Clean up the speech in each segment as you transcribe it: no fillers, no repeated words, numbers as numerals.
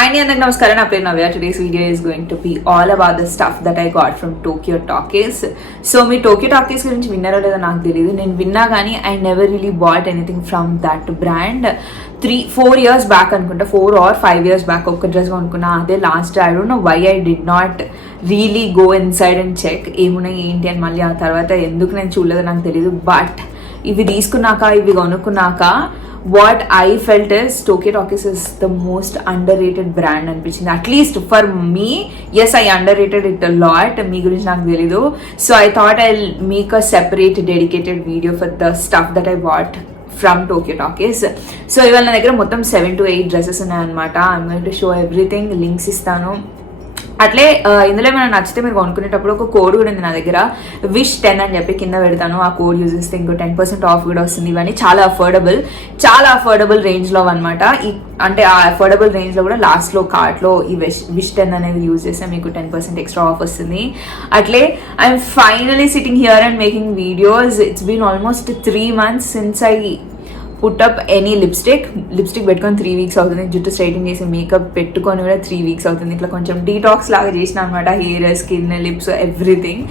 Hi and namaskaram. Na పేరు నవ్య. Today's video is going to be all about the stuff that I got from Tokyo Talkies. So me Tokyo Talkies గురించి విన్నారో లేదో నాకు తెలియదు. నేను విన్నా కానీ I never really bought anything from that brand. 4 years back అనుకుంటా, 4 or 5 years back ఒక డ్రెస్ కొనుక్కున్నా. అదే last. I don't know why I did not really go inside and check ఏమున్నాయి ఏంటి అని. మళ్ళీ ఆ తర్వాత ఎందుకు నేను చూడలేదో నాకు తెలియదు. బట్ ఇవి తీసుకున్నాక, ఇవి కొనుక్కున్నాక what I felt is Tokyo Talkies is the most underrated brand అనిపించింది. At least for me. yes, I underrated it a lot. మీ గురించి నాకు తెలీదు. So I thought I'll make a separate dedicated video for the stuff that I bought from Tokyo Talkies. So ఇవాళ నా దగ్గర మొత్తం 7 to 8 dresses ఉన్నాయన్నమాట. I'm going to show everything. Links ఇస్తాను. అట్లే ఇందులో ఏమైనా నచ్చితే మీరు కొనుక్కునేటప్పుడు ఒక కోడ్ కూడా ఉంది నా దగ్గర, wish 10 అని చెప్పి కింద పెడతాను. ఆ కోడ్ యూజ్ చేస్తే ఇంకో 10% ఆఫ్ కూడా వస్తుంది. ఇవన్నీ చాలా అఫోర్డబుల్ రేంజ్లో అనమాట. అంటే ఆ అఫోర్డబుల్ రేంజ్లో కూడా లాస్ట్లో కార్ట్లో ఈ wish 10 అనేది యూజ్ చేస్తే మీకు 10% ఎక్స్ట్రా ఆఫ్ వస్తుంది. అట్లే I'm finally sitting here and making videos. It's been almost 3 months since I put up any lipstick పెట్టుకొని 3 weeks అవుతుంది. జుట్టు స్ట్రైటింగ్ చేసి మేకప్ పెట్టుకొని కూడా 3 weeks అవుతుంది. ఇట్లా కొంచెం డీటాక్స్ లాగా చేసిన అనమాట. Hair, skin, lips, everything.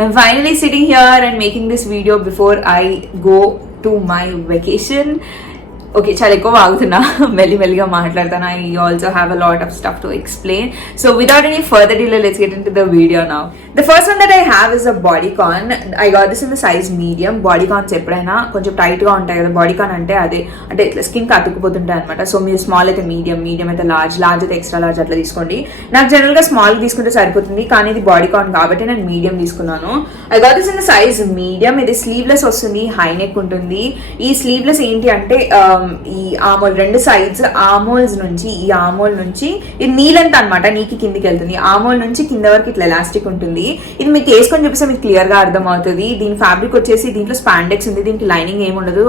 I'm finally sitting here and making this video before I go to my vacation. Okay, చాలా ఎక్కువ ఆగుతున్నా, మెల్లిమెల్లిగా మాట్లాడతాను. I also have a lot of stuff to explain. So without any further delay, let's get into the video now. The first one that I have is a bodycon. I got this in the size medium. Bodycons ఎప్పుడైనా కొంచెం tight గా ఉంటాయి కదా. Bodycon అంటే అంటే ఇట్లా skin కి అతుక్కుపోతుంటాయి అనమాట. సో మీరు స్మాల్ అయితే మీడియం అయితే లార్జ్ అయితే ఎక్స్ట్రా లార్జ్ అట్లా తీసుకోండి. నాకు జనరల్ గా స్మాల్ తీసుకుంటే సరిపోతుంది, కానీ ఇది బాడీకాన్ కాబట్టి నేను మీడియం తీసుకున్నాను. I got this in the size medium. ఇది స్లీవ్లెస్ వస్తుంది, హై నెక్ ఉంటుంది. ఈ స్లీవ్లెస్ ఏంటి అంటే ఈ ఆమోల్ 2 sides, ఆమోల్స్ నుంచి ఈ ఆమోల్ నుంచి ఇది నీలెంత్ అనమాట, నీకి కిందికి వెళ్తుంది. ఆమోల్ నుంచి కింద వరకు ఇట్లా ఎలాస్టిక్ ఉంటుంది. ఇది మీకు వేసుకొని చూపిస్తే మీకు క్లియర్ గా అర్థం అవుతుంది. దీని ఫ్యాబ్రిక్ వచ్చేసి దీంట్లో స్పాండెక్స్ ఉంది. దీనికి లైనింగ్ ఏమి ఉండదు,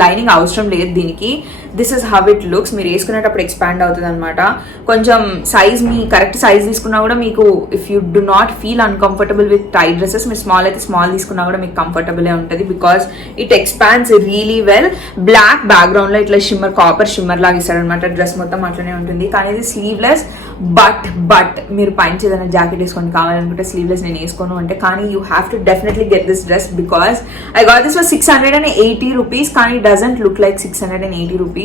లైనింగ్ అవసరం లేదు దీనికి. This is how it looks. మీరు వేసుకునేటప్పుడు ఎక్స్పాండ్ అవుతుంది అనమాట. కొంచెం సైజ్, మీ కరెక్ట్ సైజ్ తీసుకున్నా కూడా మీకు, if you do not feel uncomfortable with tight dresses, మీరు స్మాల్ అయితే స్మాల్ తీసుకున్నా కూడా మీకు కంఫర్టబుల్ ఉంటుంది. Because it expands really well. Black background లో ఇట్లా కాపర్ షిమ్మర్ లాగా ఇస్తారనమాట. డ్రెస్ మొత్తం అట్లనే ఉంటుంది. కానీ ఇది స్లీవ్లెస్. బట్ మీరు పైన ఏదైనా జాకెట్ వేసుకొని కావాలనుకుంటే స్లీవ్లెస్ నేను వేసుకోను అంటే, కానీ you have to definitely get this dress because I got this for 680 rupees. కానీ doesn't look like 680 rupees.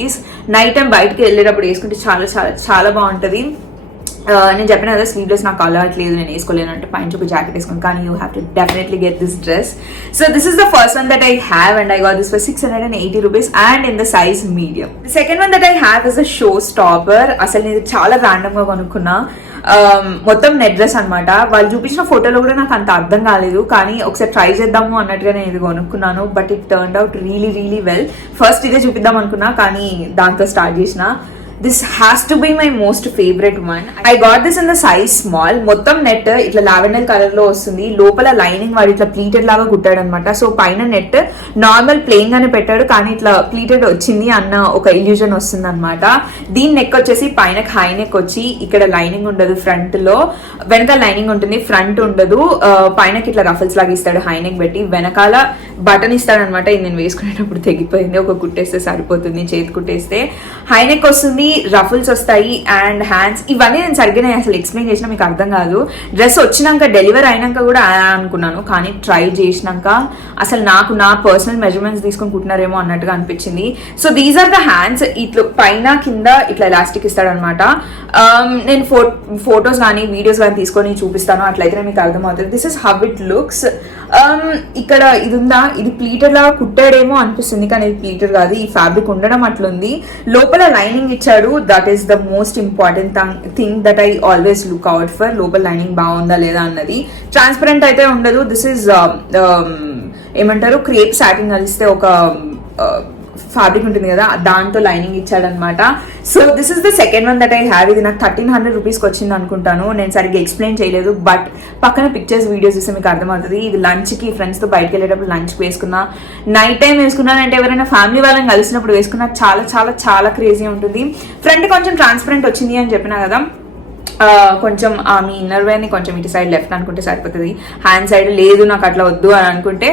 Night time బయటకి వెళ్ళేటప్పుడు వేసుకుంటే చాలా చాలా చాలా బాగుంటుంది. నేను చెప్పిన కదా స్లీవ్లెస్ నాకు అలవాట్లేదు, నేను వేసుకోలేను అంటే పైన ఒక జాకెట్ వేసుకోండి. కానీ you have to definitely get this dress. So this is the first one that I have and I got this for 680 rupees and in the size medium. The second one that I have is a show stopper. అసలు నేను చాలా random గా కొనుక్కున్నా. మొత్తం net dress అనమాట. వాళ్ళు చూపించిన ఫోటోలో కూడా నాకు అంత అర్థం కాలేదు, కానీ ఒకసారి ట్రై చేద్దాము అన్నట్టుగా నేను ఇది కొనుక్కున్నాను. But it turned out really well. First ఇదే చూపిద్దాం అనుకున్నా, కానీ దాంతో స్టార్ట్ చేసిన. This has to be my most favorite one. I got this in the size small. మొత్తం నెట్ ఇట్లా లావెండర్ కలర్ లో వస్తుంది. లోపల లైనింగ్ వాడు ఇట్లా ప్లీటెడ్ లాగా కుట్టాడు అనమాట. సో పైన నెట్ నార్మల్ ప్లెయిన్ గానే పెట్టాడు, కానీ ఇట్లా ప్లీటెడ్ వచ్చింది అన్న ఒక ఇల్యూజన్ వస్తుంది అనమాట. దీని నెక్ వచ్చేసి పైన హై నెక్ వచ్చి ఇక్కడ లైనింగ్ ఉండదు ఫ్రంట్ లో, వెనకాల లైనింగ్ ఉంటుంది, ఫ్రంట్ ఉండదు. పైనకి ఇట్లా రఫల్స్ లాగా ఇస్తాడు హై నెక్ పెట్టి, వెనకాల బటన్ ఇస్తాడు అనమాట. ఇది నేను వేసుకునేటప్పుడు తెగిపోయింది, ఒక కుట్టేస్తే సరిపోతుంది, చేతి కుట్టేస్తే. హై నెక్ వస్తుంది, రఫుల్స్ వస్తాయి అండ్ హ్యాండ్స్. ఇవన్నీ నేను సరిగ్గా అసలు ఎక్స్ప్లెయిన్ చేసినా మీకు అర్థం కాదు. డ్రెస్ వచ్చినాక డెలివరీ అయినాక కూడా అనుకున్నాను, కానీ ట్రై చేసినాక అసలు నాకు నా పర్సనల్ మెజర్మెంట్స్ తీసుకొని కుట్టినారేమో అన్నట్టుగా అనిపించింది. So these are the hands. ఇట్లా పైన కింద ఇట్లా ఎలాస్టిక్ ఇస్తాడు అనమాట. నేను ఫొటోస్ కానీ వీడియోస్ కానీ తీసుకొని చూపిస్తాను, అట్లయితే మీకు అర్థమవుతుంది. This is how it looks. ఇక్కడ ఇది ఉందా, ఇది ప్లీటెడ్ లాగా కుట్టాడేమో అనిపిస్తుంది, కానీ ఇది ప్లీటెడ్ కాదు. ఈ ఫ్యాబ్రిక్ ఉండడం అట్లుంది. లోపల లైనింగ్ ఇచ్చాడు. That is the most important thing that I always look out for. లోపల లైనింగ్ బాగుందా లేదా అన్నది. ట్రాన్స్పరెంట్ అయితే ఉండదు. దిస్ ఈస్ ఏమంటారు, క్రేప్ సాటిన్ కలిస్తే ఒక ఫ్యాబ్రిక్ ఉంటుంది కదా, దాంతో లైనింగ్ ఇచ్చాడనమాట. So this is the second one that I have. ఇది నాకు 1300 rupees వచ్చింది అనుకుంటాను. నేను సరిగ్గా ఎక్స్ప్లెయిన్ చేయలేదు, బట్ పక్కన పిక్చర్స్ వీడియోస్ చూస్తే మీకు అర్థమవుతుంది. ఇది లంచ్ కి ఫ్రెండ్స్ తో బయటకు వెళ్ళేటప్పుడు లంచ్ వేసుకున్నా, నైట్ టైం వేసుకున్నానంటే ఎవరైనా ఫ్యామిలీ వాళ్ళని కలిసినప్పుడు వేసుకున్నా చాలా చాలా చాలా క్రేజీ ఉంటుంది. ఫ్రంట్ కొంచెం ట్రాన్స్పరెంట్ వచ్చింది అని చెప్పినా కదా. కొంచెం మీ ఇన్నర్ వేర్ ని కొంచెం ఇటు సైడ్ లెఫ్ట్ అనుకుంటే సరిపోతుంది. హ్యాండ్ సైడ్ లేదు నాకు అట్లా వద్దు అని అనుకుంటే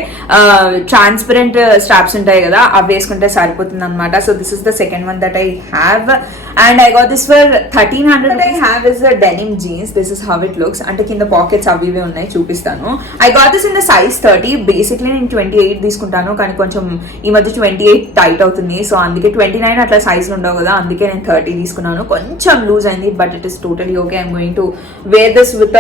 ట్రాన్స్పరెంట్ స్ట్రాప్స్ ఉంటాయి కదా, అవి వేసుకుంటే సరిపోతుంది అనమాట. So this is the second one that I have. and I got this for 1300. What I have is a denim jeans. This is how it looks. అంటే కింద పాకెట్స్ అవి ఇవి ఉన్నాయి, చూపిస్తాను. I got this in the size 30. Basically నేను 28 తీసుకుంటాను, కానీ కొంచెం ఈ మధ్య 28 టైట్ అవుతుంది, సో అందుకే 29 అట్లా సైజులు ఉండవు కదా, అందుకే నేను 30 తీసుకున్నాను. కొంచెం లూజ్ అయింది, but it is totally okay. I'm going to wear this with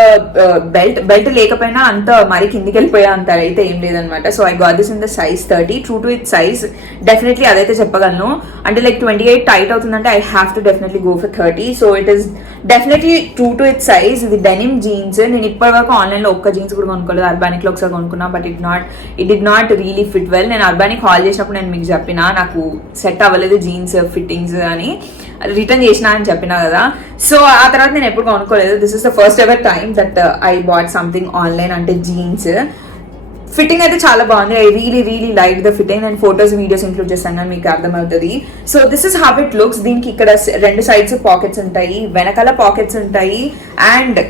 belt లేకపోయినా అంత మరి కిందికి వెళ్ళిపోయా అంత అయితే ఏం లేదనమాట. So I got this in the size 30, true to it size. Definitely అదైతే చెప్పగలను. అంటే లైక్ 28 టైట్ అవుతుందంటే I have to definitely go for 30. So it is definitely true to it size. ఇది డెనిమ్ జీన్స్. నేను ఇప్పటి వరకు ఆన్లైన్ లో ఒక్క జీన్స్ కూడా కొనుక్కోలేదు. అర్బానిక్ లో ఒకసారి కొనుక్కున్నా, but it did not really fit well. నేను అర్బానిక్ హాల్ చేసినప్పుడు నేను మీకు చెప్పిన నాకు సెట్ అవ్వలేదు జీన్స్ ఫిట్టింగ్స్ అని, రిటర్న్ చేసిన అని చెప్పినా కదా. సో ఆ తర్వాత నేను ఎప్పుడు కొనుక్కోలేదు. This is the first ever time that I bought something online, అంటే జీన్స్. ఫిట్టింగ్ అయితే చాలా బాగుంది. I really like the fitting. నేను ఫోటోస్ వీడియోస్ ఇంక్లూడ్ చేస్తాను, మీకు అర్థమవుతుంది. So this is how it looks. దీనికి ఇక్కడ 2 సైడ్స్ పాకెట్స్ ఉంటాయి, వెనకాల పాకెట్స్ ఉంటాయి, అండ్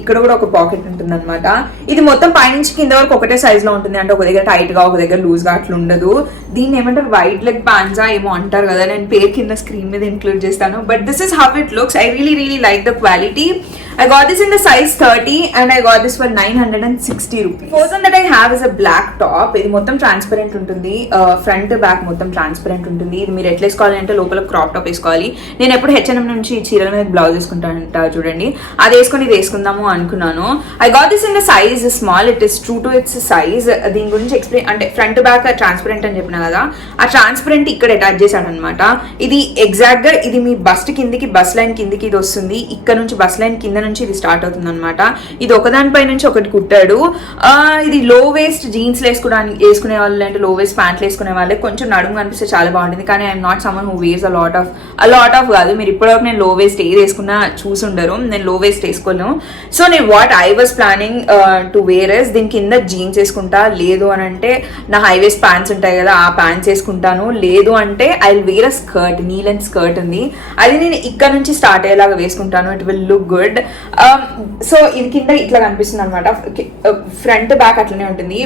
ఇక్కడ కూడా ఒక పాకెట్ ఉంటుంది అనమాట. ఇది మొత్తం పైనుంచి కింద వరకు ఒకటే సైజ్ లో ఉంటుంది, అంటే ఒక దగ్గర టైట్ గా ఒక దగ్గర లూజ్ గా అట్లా ఉండదు. దీన్ని ఏమంటారు, వైట్ లెగ్ ప్యాంట్సా ఏమో అంటారు కదా, నేను పేరు కింద స్క్రీన్ మీద ఇంక్లూడ్ చేస్తాను. But this is how it looks. I really like the quality. I got this in the size 30 and I got this for 960 rupees. Fourth one that I have is a black top. ఇది మొత్తం transparent ఉంటుంది, front back మొత్తం transparent ఉంటుంది. ఇది మీరు ఎట్లా వేసుకోవాలి అంటే లోపల క్రాప్ టాప్ వేసుకోవాలి. నేను ఎప్పుడు H&M నుంచి చీరల మీద బ్లౌజ్ వేసుకుంటానంట చూడండి, అది వేసుకొని ఇది వేసుకుందాము అనుకున్నాను. I got this in the size small. It is true to its size. దీని గురించి ఎక్స్ప్లెయిన్ అంటే ఫ్రంట్ బ్యాక్ ట్రాన్స్పరెంట్ అని చెప్పిన కదా, ఆ ట్రాన్స్పరెంట్ ఇక్కడ అటాచ్ చేశాడు అనమాట. ఇది ఎగ్జాక్ట్ గా ఇది మీ బస్ట్ కిందికి, బస్ లైన్ కిందికి ఇది వస్తుంది. ఇక్కడ నుంచి బస్ లైన్ కింద నుంచి ఇది స్టార్ట్ అవుతుంది అనమాట. ఇది ఒకదానిపై నుంచి ఒకటి కుట్టాడు. ఇది లో వేస్ట్ జీన్స్ వేసుకునే వాళ్ళు, అంటే లో వేస్ట్ ప్యాంట్లు వేసుకునే వాళ్ళకి కొంచెం నడుము కనిపిస్తే చాలా బాగుంటుంది. కానీ I'm not someone who wears a lot of కాదు. మీరు ఇప్పటివరకు నేను లో వేస్ట్ ఏది వేసుకున్నా చూసుండరు, నేను లో వేస్ట్ వేసుకోను. సో నేను what I was planning to where is, దీని కింద జీన్స్ వేసుకుంటా, లేదు అని అంటే నా హై వేస్ట్ ప్యాంట్స్ ఉంటాయి కదా ఆ ప్యాంట్స్ వేసుకుంటాను, లేదు అంటే I will wear a skirt, knee length skirt ఉంది, అది నేను ఇక్కడ నుంచి స్టార్ట్ అయ్యేలాగా వేసుకుంటాను. It will look good. So ఇది కింద ఇట్లా కనిపిస్తుంది అనమాట. ఫ్రంట్ బ్యాక్ అట్లనే ఉంటుంది,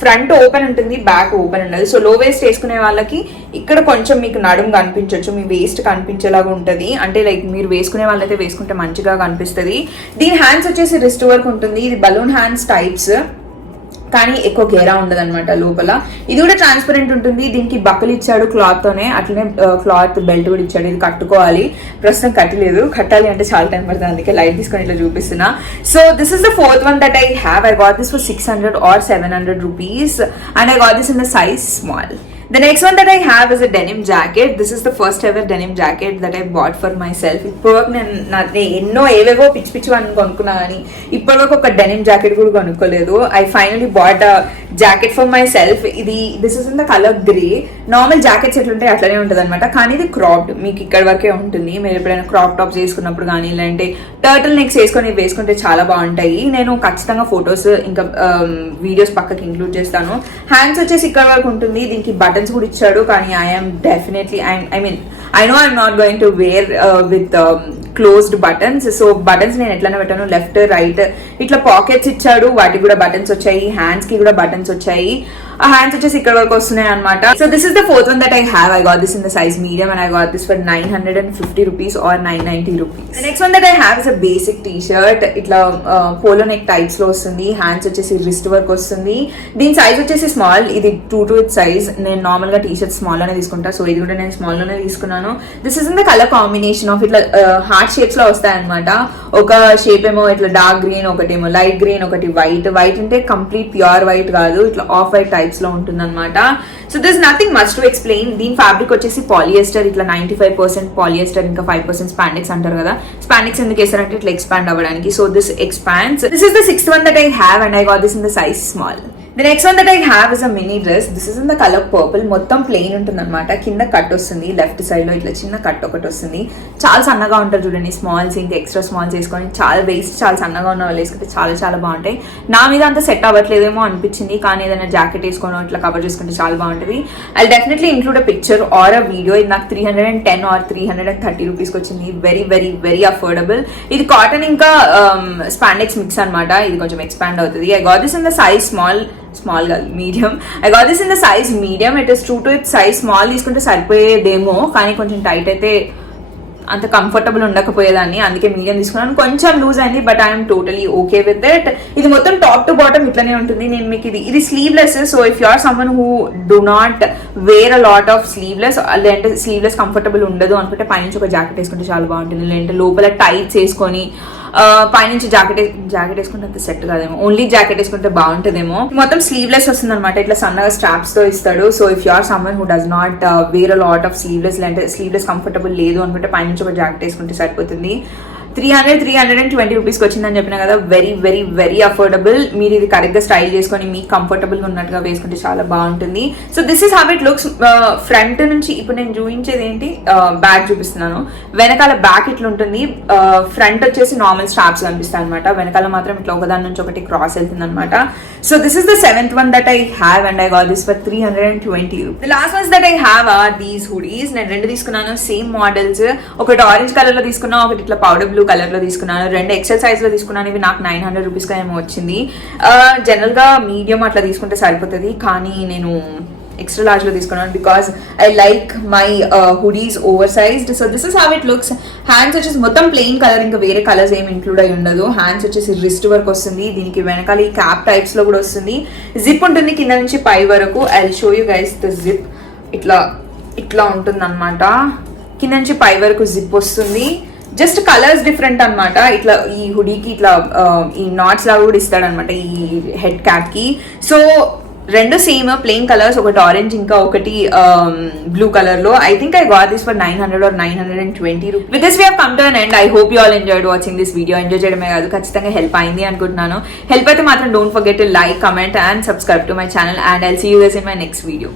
ఫ్రంట్ ఓపెన్ ఉంటుంది, బ్యాక్ ఓపెన్ ఉండదు. సో లో వేస్ట్ వేసుకునే వాళ్ళకి ఇక్కడ కొంచెం మీకు నడుము కనిపించవచ్చు, మీ వేస్ట్ కనిపించేలాగా ఉంటుంది. అంటే లైక్ మీరు వేసుకునే వాళ్ళైతే వేసుకుంటే మంచిగా కనిపిస్తుంది. దీని హ్యాండ్స్ వచ్చేసి రిస్ట్ వర్క్ ఉంటుంది. ఇది బలూన్ హ్యాండ్స్ టైప్స్, కానీ ఎక్కువ గేరా ఉండదు అనమాట లోపల. ఇది కూడా ట్రాన్స్పరెంట్ ఉంటుంది. దీనికి బక్కలు ఇచ్చాడు క్లాత్ తోనే, అట్లనే క్లాత్ బెల్ట్ కూడా ఇచ్చాడు. ఇది కట్టుకోవాలి, ప్రస్తుతం కట్టలేదు, కట్టాలి అంటే చాలా టైం పడుతుంది, అందుకే లైట్ తీసుకొని ఇట్లా చూపిస్తున్నా. So this is the fourth one that I have. I got this for 600 or 700 rupees and I got this in the size small. The next one that I have is a denim jacket. This is the first ever denim jacket that I bought for myself. ఇప్పటివరకు నేను ఎన్నో ఏవేవో పిచ్చి కొనుక్కున్నా కానీ ఇప్పటివరకు ఒక denim jacket కూడా కొనుక్కోలేదు. I finally bought a jacket for myself. This is in the color grey. Normal jackets ఎట్లుంటాయి అట్లనే ఉంటుంది అనమాట, కానీ ఇది క్రాప్డ్, మీకు ఇక్కడ వరకే ఉంటుంది. మీరు ఎప్పుడైనా క్రాప్ టాప్స్ వేసుకున్నప్పుడు కానీ, లేదంటే టర్టిల్ నెక్స్ వేసుకుంటే చాలా బాగుంటాయి. నేను ఖచ్చితంగా ఫొటోస్ ఇంకా వీడియోస్ పక్కకి ఇంక్లూడ్ చేస్తాను. హ్యాండ్స్ వచ్చేసి ఇక్కడ వరకు ఉంటుంది. దీనికి బటన్స్ కూడా ఇచ్చాడు, కానీ I'm definitely I know I'm not going to wear with closed buttons. So buttons నేను ఎట్లనే పెట్టాను, లెఫ్ట్ రైట్ ఇట్లా పాకెట్స్ ఇచ్చాడు, వాటికి కూడా బటన్స్ వచ్చాయి, హ్యాండ్స్ కి కూడా బటన్స్ వచ్చాయి. ఆ హ్యాండ్స్ వచ్చేసి ఇక్కడ వరకు వస్తున్నాయి అనమాట. So this is the fourth one that I have. I got this in the size medium and I got this for 950 rupees or 990 rupees. The next one that I have is a basic t-shirt. ఇట్లా polo neck types లో వస్తుంది. Hands వచ్చేసి wrist work వస్తుంది. దీని size వచ్చేసి small. ఇది 2 to its size. నేను normal గా టీ-షర్ట్ స్మాల్ లోనే తీసుకుంటా, సో ఇది కూడా నేను స్మాల్ లోనే తీసుకున్నాను. This is in the colour combination of ఇట్లా హార్ట్ షేప్స్ లో వస్తాయి అనమాట. ఒక షేప్ ఏమో ఇట్లా డార్క్ గ్రీన్, ఒకటేమో లైట్ గ్రీన్, ఒకటి వైట్. వైట్ అంటే కంప్లీట్ ప్యూర్ వైట్ కాదు, ఇట్లా ఆఫ్ వైట్ టైప్స్ లో ఉంటుంది అనమాట. So this nothing much to explain. దీని ఫ్యాబ్రిక్ వచ్చేసి పాలియస్టర్, ఇట్లా 95% పాలియస్టర్, ఇంకా 5% స్పాండెక్స్ అంటారు కదా. స్పాండెక్స్ ఎందుకు వేస్తారంటే ఇట్లా ఎక్స్పాండ్ అవ్వడానికి. So this expands. This is the sixth one that I have and I got this in the size small. The next one that I have is a mini dress. This is in the color purple. మొత్తం plain ఉంటుంది అనమాట. కింద cut వస్తుంది, left side లో ఇట్లా చిన్న cut ఒకటి వస్తుంది. చాలా సన్నగా ఉంటారు చూడండి, స్మాల్స్ ఇంకా ఎక్స్ట్రా స్మాల్స్ వేసుకొని, చాలా వేస్ట్ చాలా సన్నగా ఉన్న వాళ్ళు వేసుకుంటే చాలా బాగుంటాయి. నా మీద అంత సెట్ అవ్వట్లేదేమో అనిపించింది, కానీ ఏదైనా జాకెట్ వేసుకొని ఇట్లా కవర్ చేసుకుంటే చాలా బాగుంటుంది. I definitely include a picture or a video. ఇది నాకు 310 or 330 రూపీస్కి వచ్చింది. Very affordable. ఇది కాటన్ ఇంకా స్పాండెక్స్ మిక్స్ అనమాట. ఇది కొంచెం ఎక్స్పాండ్ అవుతుంది. I got this in the size small గా medium. I got this in the size medium. It is true to it size. Small తీసుకుంటే సరిపోయేదేమో, కానీ కొంచెం టైట్ అయితే అంత కంఫర్టబుల్ ఉండకపోయేదాన్ని, అందుకే మీడియం తీసుకున్నాను. కొంచెం లూజ్ అయింది but I'm totally okay with it. ఇది మొత్తం టాప్ టు బాటమ్ ఇట్లానే ఉంటుంది. నేను మీకు ఇది sleeveless. So if you are someone who do not wear a lot of sleeveless, లేదంటే స్లీవ్లెస్ కంఫర్టబుల్ ఉండదు అనుకుంటే పైనుంచి ఒక జాకెట్ వేసుకుంటే చాలా బాగుంటుంది. లేదంటే లోపల టైట్స్ వేసుకొని పైనుంచి జాకెట్ వేసుకుంటే అంత సెట్ కాదేమో, ఓన్లీ జాకెట్ వేసుకుంటే బాగుంటుందేమో. మొత్తం స్లీవ్లెస్ వస్తుంది అనమాట, ఇట్లా సన్నగా స్ట్రాప్స్ తో ఇస్తాడు. So if you are someone who does not wear a lot of sleeveless, లేదంటే స్లీవ్లెస్ కంఫర్టబుల్ లేదు అనుకుంటే పైనుంచి ఒక జాకెట్ వేసుకుంటే సరిపోతుంది. 320 రూపీస్కి వచ్చిందని చెప్పిన కదా, వెరీ వెరీ వెరీ అఫోర్డబుల్. మీరు ఇది కరెక్ట్గా స్టైల్ చేసుకొని మీకు కంఫర్టబుల్గా ఉన్నట్టుగా వేసుకుంటే చాలా బాగుంటుంది. So this is how it looks. Front నుంచి ఇప్పుడు నేను చూపించేది ఏంటి, బ్యాక్ చూపిస్తున్నాను. వెనకాల బ్యాక్ ఇట్లా ఉంటుంది, ఫ్రంట్ వచ్చేసి నార్మల్ స్ట్రాప్స్ కనిపిస్తాయి అనమాట. వెనకాల మాత్రం ఇట్లా ఒకదాని నుంచి ఒకటి క్రాస్ వెళ్తుంది అనమాట. So this is the 7th one that I have and I got this for 320 rupees. The last ones that I have are these hoodies. నేను 2 తీసుకున్నాను, సేమ్ మోడల్స్. ఒకటి ఆరెంజ్ కలర్ లో తీసుకున్నా, ఒకటి ఇట్లా పౌడర్ బ్లూ కలర్ లో తీసుకున్నాను. 2 XL size లో తీసుకున్నాను. ఇవి నాకు 900 రూపీస్ గా ఏమో వచ్చింది. జనరల్ గా మీడియం అట్లా తీసుకుంటే సరిపోతుంది, కానీ నేను ఎక్స్ట్రా లార్జ్ లో తీసుకున్నాను because I like my hoodies over sized. So this is how it looks. Hands వచ్చేసి మొత్తం ప్లెయిన్ కలర్, ఇంకా వేరే కలర్స్ ఏమి ఇంక్లూడ్ అయి ఉండదు. హ్యాండ్స్ వచ్చేసి రిస్ట్ వర్క్ వస్తుంది, దీనికి వెనకాల ఈ క్యాప్ టైప్స్ లో కూడా వస్తుంది. జిప్ ఉంటుంది కింద నుంచి పై వరకు. I will show you guys the zip. ఇట్లా ఉంటుంది అనమాట, కింద నుంచి పై వరకు జిప్ వస్తుంది. జస్ట్ కలర్స్ డిఫరెంట్ అనమాట. ఇట్లా ఈ హుడీకి ఇట్లా ఈ నాట్స్ లాగా కూడా ఇస్తాడు అనమాట ఈ హెడ్ క్యాప్ కి. సో 2 సేమ్ ప్లెయిన్ కలర్స్, ఒకటి ఆరెంజ్ ఇంకా ఒకటి బ్లూ కలర్ లో. I think I got this for 900 or 920 rupees. With this we have come to an end. I hope you all enjoyed watching this video. Enjoy చేయడమే కాదు, ఖచ్చితంగా help అయింది అనుకుంటున్నాను. Help అయితే మాత్రం don't forget to like, comment and subscribe to my channel, and I'll see you guys in my next video.